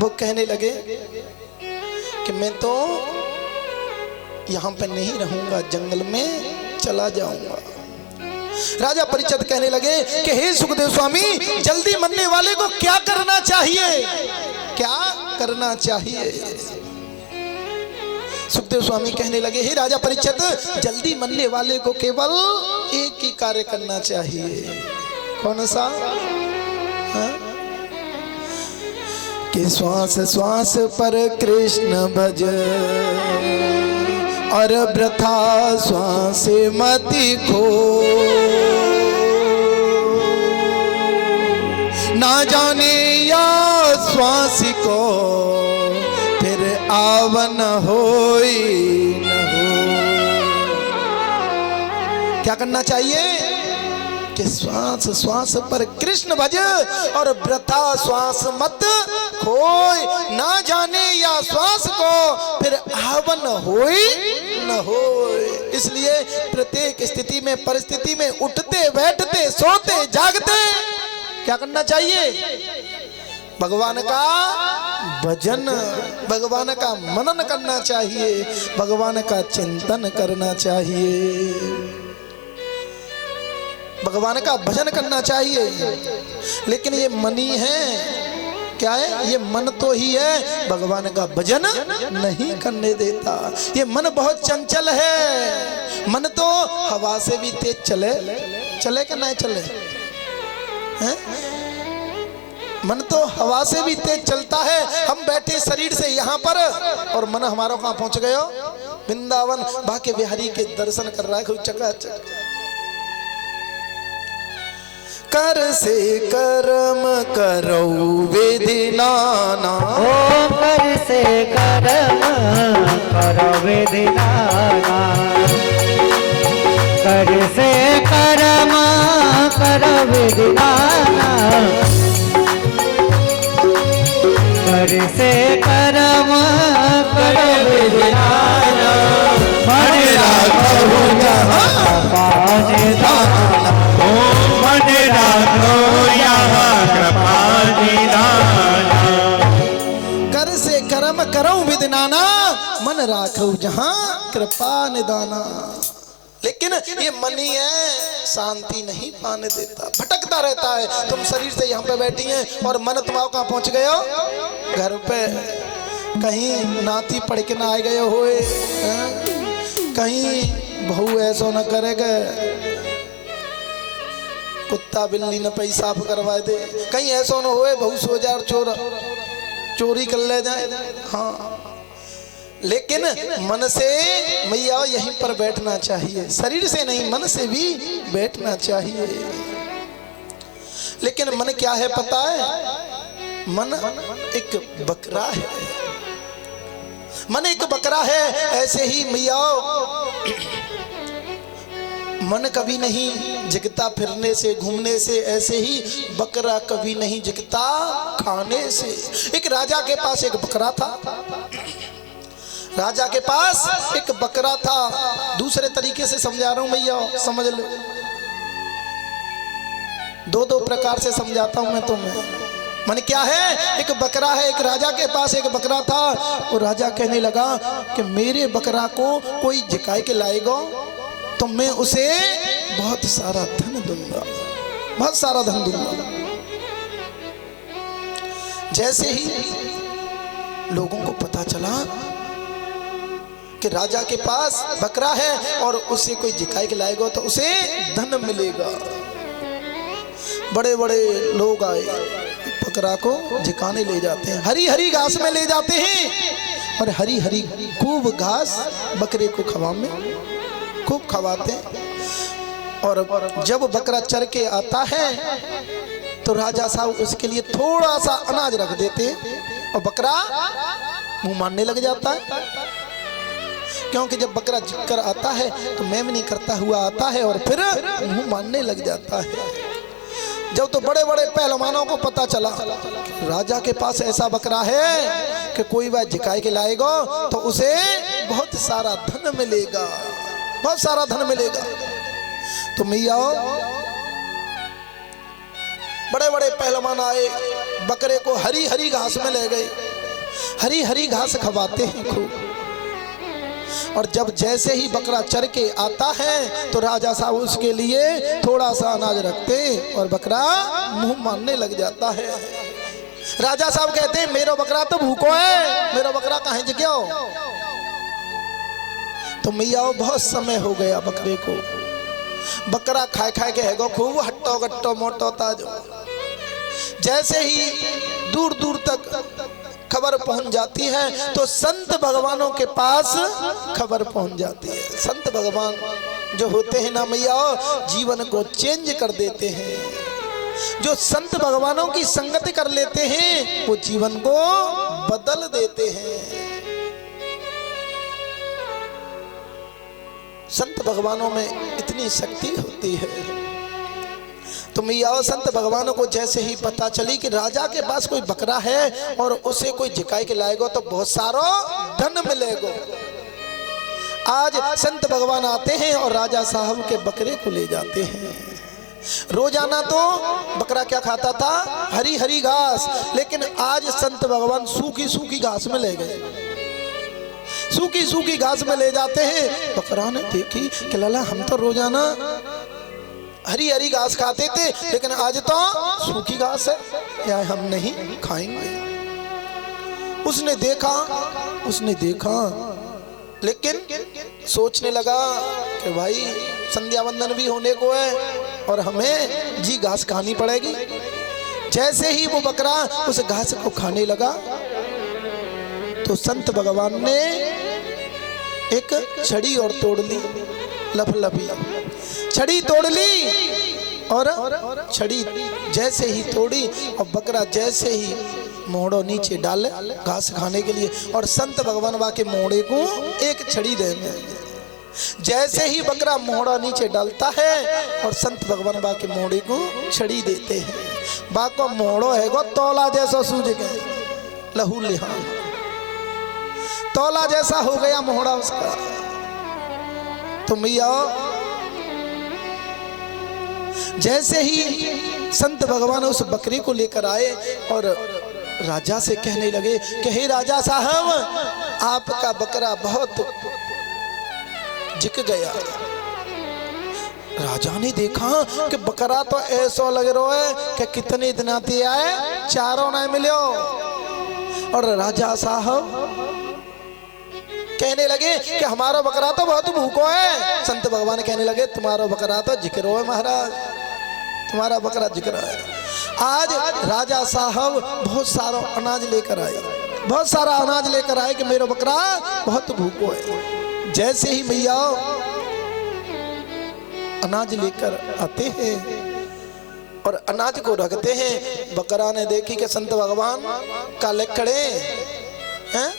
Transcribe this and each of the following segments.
वो कहने लगे कि मैं तो यहाँ पे नहीं रहूंगा, जंगल में चला जाऊंगा। राजा परीक्षित कहने लगे कि हे सुखदेव स्वामी, जल्दी मरने वाले को क्या करना चाहिए, क्या करना चाहिए? सुखदेव स्वामी कहने लगे, हे राजा परीक्षित, जल्दी मरने वाले को केवल एक ही कार्य करना चाहिए। कौन सा? कि श्वास श्वास पर कृष्ण भज और वृथा श्वास मति खो, ना जाने या श्वास को फिर आवन होई न हो। क्या करना चाहिए? कि श्वास श्वास पर कृष्ण भज और वृथा श्वास मत खोय, ना जाने या श्वास को फिर आवन होई न होय। इसलिए प्रत्येक स्थिति में, परिस्थिति में, उठते बैठते सोते जागते क्या करना चाहिए? भगवान का भजन, भगवान का मनन करना चाहिए, भगवान का चिंतन करना चाहिए, भगवान का भजन करना चाहिए। लेकिन ये मन ही है, क्या है? ये मन तो ही है, भगवान का भजन नहीं करने देता। ये मन बहुत चंचल है। मन तो हवा से भी तेज चले, चले कि नहीं चले हैं? मन तो हवा से भी तेज चलता है। हम बैठे शरीर से यहाँ पर और मन हमारा कहाँ पहुंच गए? वृंदावन बाके बिहारी के दर्शन कर रहा है खूब चकाचक। कर से कर्म करो विधि नाना, ओ कर से कर्म करो विधि नाना, कर से कर्म करो विधि नाना, कर से कर्म करो विधि नाना, मन राखो जहाँ पाने दाना, मन राखो यहाँ कृपा निधाना। कर से कर्म करो विधि नाना, मन राखो जहाँ कृपा निधाना। लेकिन ये मन ही है, शांति नहीं पाने देता, भटकता रहता है। तुम शरीर से यहाँ पे बैठी हैं और मन तुम्हारा कहाँ पहुँच गए हो? घर पे कहीं नाती पढ़ के ना आ गए होए, कहीं बहू ऐसा न करेगा, कुत्ता बिल्ली न पैसा करवा दे, कहीं ऐसा न होए बहू सो जाए और चोरी कर ले जाए। हाँ, लेकिन मन से मैया यहीं पर बैठना चाहिए, शरीर से नहीं, मन से भी बैठना चाहिए। लेकिन मन क्या है पता है? मन एक बकरा है, मन एक बकरा है। ऐसे ही मैया मन कभी नहीं जगता फिरने से, घूमने से, ऐसे ही बकरा कभी नहीं जगता खाने से। एक राजा के पास एक बकरा था, राजा के पास एक बकरा था। दूसरे तरीके से समझा रहा हूं भैया, समझ लो। दो दो प्रकार से समझाता हूं मैं तुम्हें। मन क्या है? एक बकरा है, एक राजा के पास एक बकरा था। और राजा कहने लगा कि मेरे बकरा को कोई जिकाए के लाएगा तो मैं उसे बहुत सारा धन दूंगा, बहुत सारा धन दूंगा। जैसे ही लोगों को पता चला कि राजा के पास बकरा है और उसे कोई जिकाए के लाएगा तो उसे धन मिलेगा, बड़े बड़े लोग आए, बकरा को जिकाने ले जाते हैं, हरी हरी घास में ले जाते हैं और हरी हरी खूब घास बकरे को खवा में खूब खवाते हैं। और जब बकरा चर के आता है तो राजा साहब उसके लिए थोड़ा सा अनाज रख देते और बकरा मुंह मारने लग जाता है। क्योंकि जब बकरा जिक्कर आता है तो मेमनी करता हुआ आता है और फिर मुंह मारने लग जाता है। जब तो बड़े बड़े पहलवानों को पता चला राजा के पास ऐसा बकरा है कि कोई वह जिकाए के लाएगा तो उसे बहुत सारा धन मिलेगा, बहुत सारा धन मिलेगा। तो मैया बड़े बड़े पहलवान आए, बकरे को हरी हरी घास में ले गए हरी हरी घास खवाते हैं खूब। और जब जैसे ही बकरा चर के आता है तो राजा साहब उसके लिए थोड़ा सा अनाज रखते और बकरा मुंह मारने लग जाता है। राजा साहब कहते हैं मेरा बकरा तो भूखो है, मेरा बकरा कहाँ जगो। तो मैया बहुत समय हो गया बकरे को, बकरा खाए खाए के हैगो खूब हट्टो गट्टो मोटो ताजो। जैसे ही दूर दूर तक खबर पहुंच जाती है तो संत भगवानों के पास खबर पहुंच जाती है। संत भगवान जो होते हैं ना मैया, जीवन को चेंज कर देते हैं। जो संत भगवानों की संगति कर लेते हैं वो जीवन को बदल देते हैं। संत भगवानों में इतनी शक्ति होती है। तो मैया संत भगवानों को जैसे ही पता चली कि राजा के पास कोई बकरा है और उसे कोई झिकाई के लाएगा तो बहुत सारा धन मिलेगा। आज संत भगवान आते हैं और राजा साहब के बकरे को ले जाते हैं। रोजाना तो बकरा क्या खाता था, हरी हरी घास, लेकिन आज संत भगवान सूखी सूखी घास में ले गए। सूखी सूखी घास में ले जाते हैं। बकरा ने देखी कि लाला हम तो रोजाना हरी हरी घास खाते थे लेकिन आज तो सूखी घास है, या हम नहीं खाएंगे। उसने देखा लेकिन सोचने लगा कि भाई संध्या वंदन भी होने को है और हमें जी घास खानी पड़ेगी। जैसे ही वो बकरा उस घास को खाने लगा तो संत भगवान ने एक छड़ी और तोड़ ली, लफलफी छड़ी तोड़ ली। और छड़ी जैसे ही तोड़ी और बकरा जैसे ही मोड़ो नीचे डाले घास खाने के लिए, और संत भगवान बा के मोड़े को एक छड़ी देंगे। जैसे ही बकरा मोड़ा नीचे डालता है और संत भगवान बा के मोड़े को छड़ी देते हैं, बा को मोड़ो है गो तौला जैसा सूझ गए, लहू लिहान तौला जैसा हो गया मोहड़ा उसका। तो मैया जैसे ही संत भगवान उस बकरी को लेकर आए और राजा से कहने लगे कि हे राजा साहब, आपका बकरा बहुत जिक गया। राजा ने देखा कि बकरा तो ऐसा लग रहा है कि कितने दिन आते आए चारों नहीं मिलो। और राजा साहब कहने लगे कि हमारा बकरा तो बहुत भूखो है। संत भगवान कहने लगे तुम्हारा बकरा तो जिक्र है महाराज, तुम्हारा बकरा जिक्र है। आज राजा साहब बहुत सारा अनाज लेकर आए, बहुत सारा अनाज लेकर आए कि मेरा बकरा बहुत भूखो है। जैसे ही भैया अनाज लेकर आते हैं और अनाज को रखते हैं, बकरा ने देखी कि संत भगवान काले खड़े हैं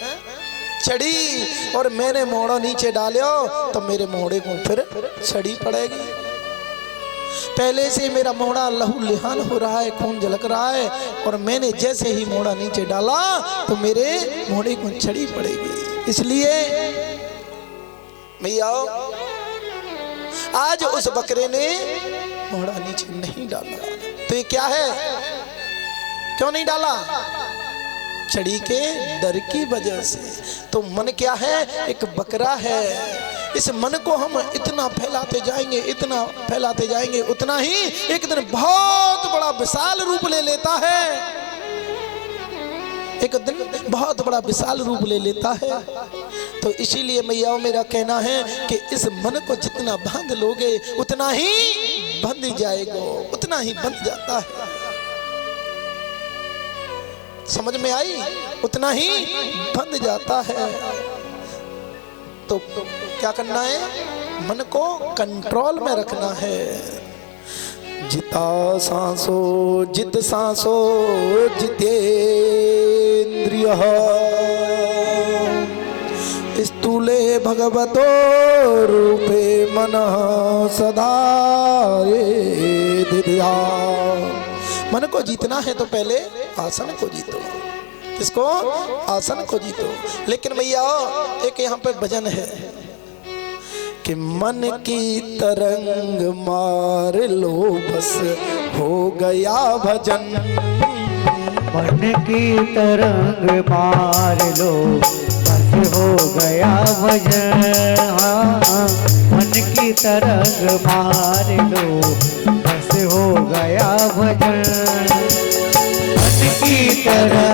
छड़ी, और मैंने मोड़ा नीचे डालो तो मेरे मोड़े को फिर छड़ी पड़ेगी। पहले से मेरा मोड़ा लहू लिहान हो रहा है, खून झलक रहा है, और मैंने जैसे ही मोड़ा नीचे डाला तो मेरे मोड़े को छड़ी पड़ेगी। इसलिए भैया आज उस बकरे ने मोड़ा नीचे नहीं डाला। तो ये क्या है, क्यों नहीं डाला? छड़ी के डर की वजह से। तो मन क्या है, एक बकरा है। इस मन को हम इतना फैलाते जाएंगे, इतना फैलाते जाएंगे, उतना ही एक दिन बहुत बड़ा विशाल रूप ले लेता है। एक दिन बहुत बड़ा विशाल रूप ले लेता है। तो इसीलिए मैया मेरा कहना है कि इस मन को जितना बांध लोगे उतना ही बंध जाएगा, उतना ही बंध जाता है। समझ में आई? उतना ही बंध जाता है। तो क्या करना है, मन को कंट्रोल में रखना है। जिता सांसो जित सांसो जितेन्द्रिय स्थूले भगवतो रूपे मनः सदा दिद्या। मन को जीतना है तो पहले आसन को जीतो। किसको? आसन को जीतो। लेकिन भैया एक यहाँ पे भजन है कि मन की तरंग मार लो बस हो गया भजन। मन की तरंग मार लो बस हो गया भजन। हाँ, मन की तरंग मार लो बस हो गया भजन। मन की तरंग